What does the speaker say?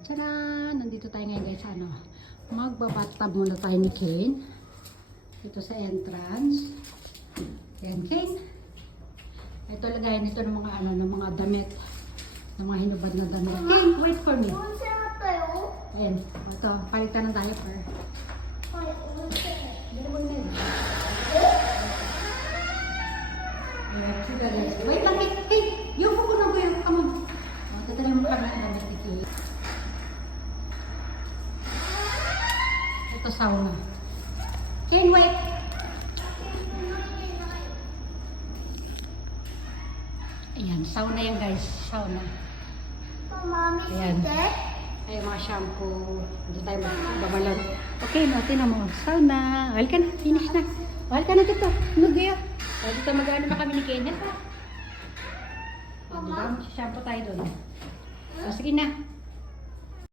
Tcharan! Nandito tayo ngayon guys, magbabathtub muna tayo ni Kane. Dito sa entrance. Yan, Kane. Ito lagayan nito ng mga ng mga damit. Ng mga hinubad na damit. Kane, wait for me. Ayan, ito, palitan ng diaper. Wait lang, Kane. Yung ko na ko yung kamon. Tatali mo kami ang damit ni Kane. Ito sauna. Kane, wait! Ayan, sauna yan guys. Sauna. Ayan. Ayan mga shampoo. Hindi tayo babalon. Okay, natin na mo. Sauna. Ahal ka na. Finish na. Ahal ka na dito. Lugi yun. Dito mag-ano na kami ni Kane. Diba? Shampoo tayo doon. O, sige na.